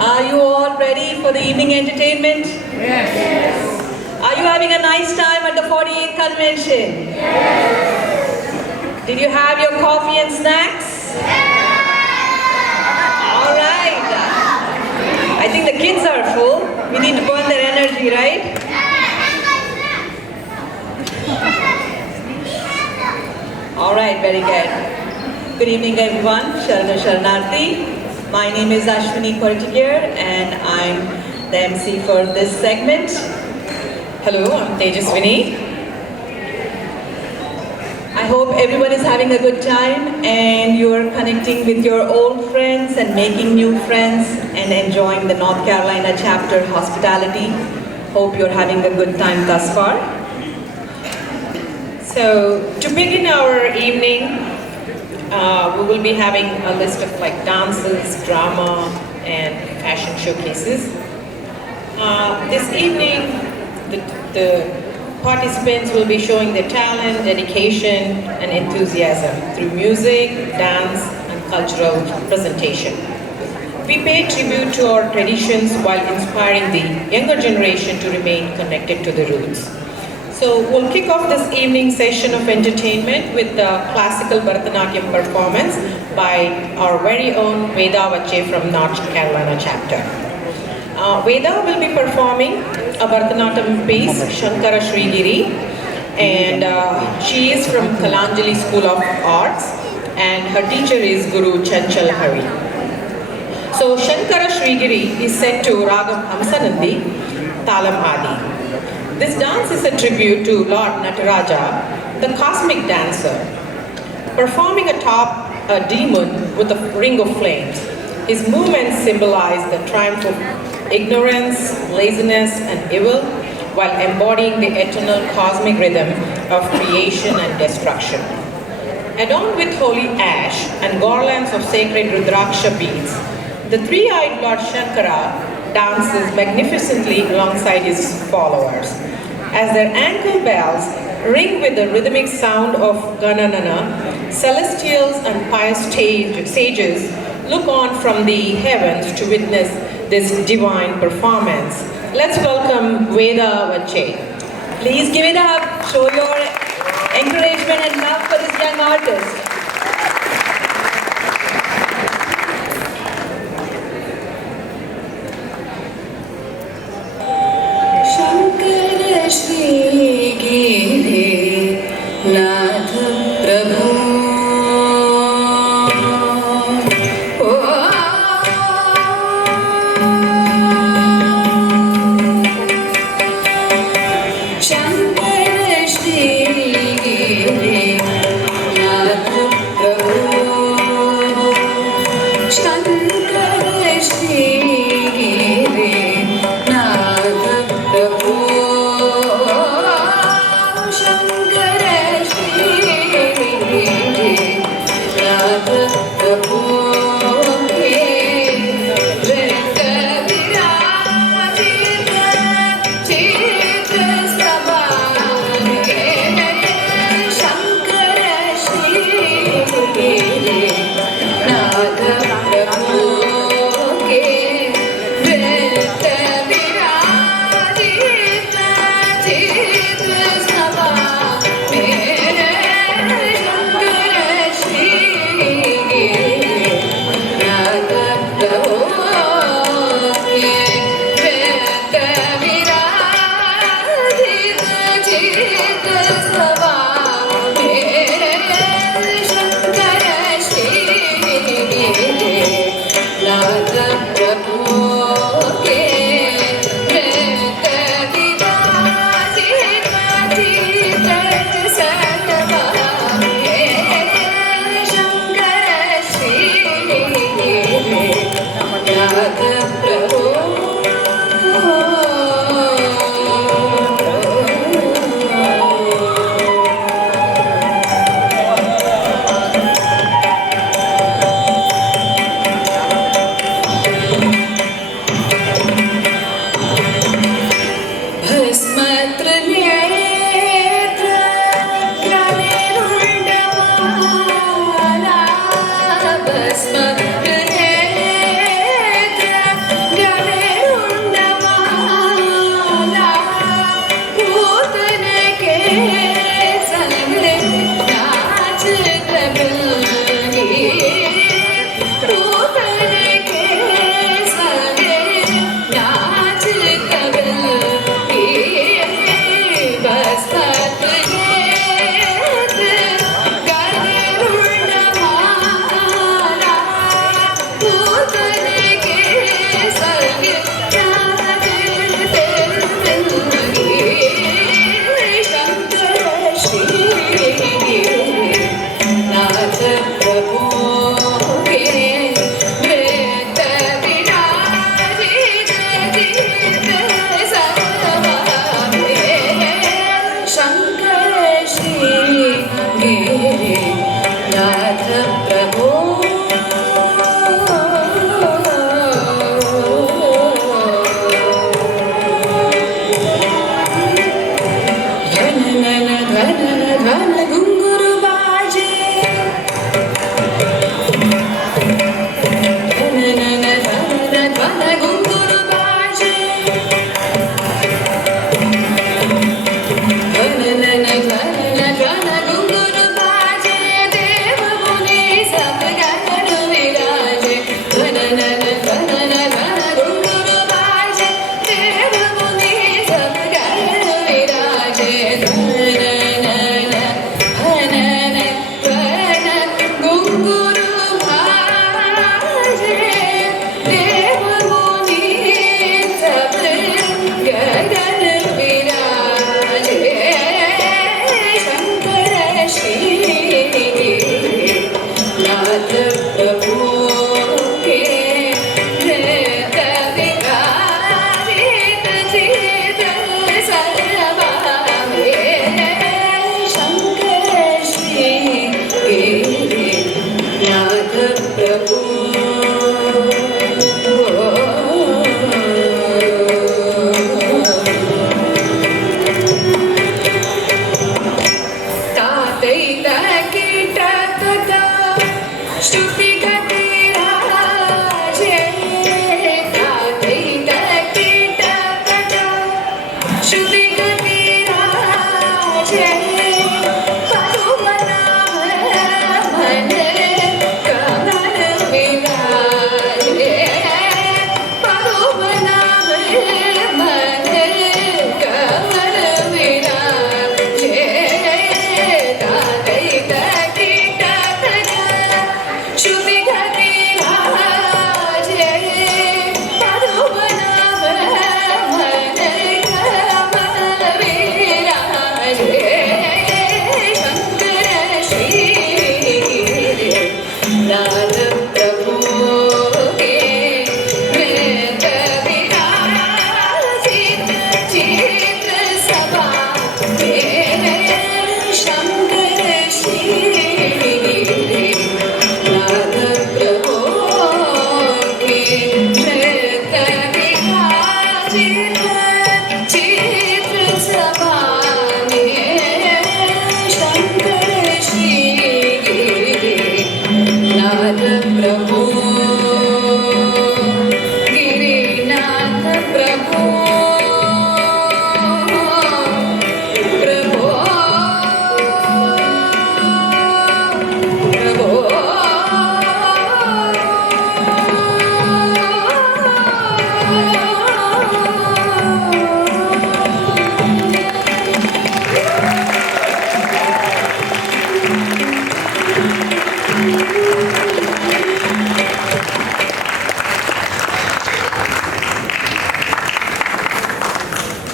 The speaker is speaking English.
Are you all ready for the evening entertainment? Yes. Are you having a nice time at the 48th convention? Yes. Did you have your coffee and snacks? All right. I think the kids are full. We need to burn their energy, right? All right, very good. Good evening, everyone. Sharana Sharanarthi. My name is Ashwini Kortikir and I'm the MC for this segment. Hello, I'm Tejaswini. I hope everyone is having a good time and you're connecting with your old friends and making new friends and enjoying the North Carolina chapter hospitality. Hope you're having a good time thus far. So, to begin our evening, we will be having a list of dances, drama, and fashion showcases. This evening, the participants will be showing their talent, dedication, and enthusiasm through music, dance, and cultural presentation. We pay tribute to our traditions while inspiring the younger generation to remain connected to the roots. So we'll kick off this evening session of entertainment with the classical Bharatanatyam performance by our very own Veda Vache from North Carolina chapter. Veda will be performing a Bharatanatyam piece, Shankara Srigiri, and she is from Kalanjali School of Arts and her teacher is Guru Chanchal Hari. So Shankara Srigiri is set to Ragam Hamsanandi, Talam Adi. This dance is a tribute to Lord Nataraja, the cosmic dancer, performing atop a demon with a ring of flames. His movements symbolize the triumph of ignorance, laziness, and evil, while embodying the eternal cosmic rhythm of creation and destruction. Adorned with holy ash and garlands of sacred Rudraksha beads, the three-eyed Lord Shankara dances magnificently alongside his followers. As their ankle bells ring with the rhythmic sound of Gananana, celestials and pious sages look on from the heavens to witness this divine performance. Let's welcome Veda Vache. Please give it up. Show your encouragement and love for this young artist. Srigiri Nath Prabhu Shankara Srigiri Nath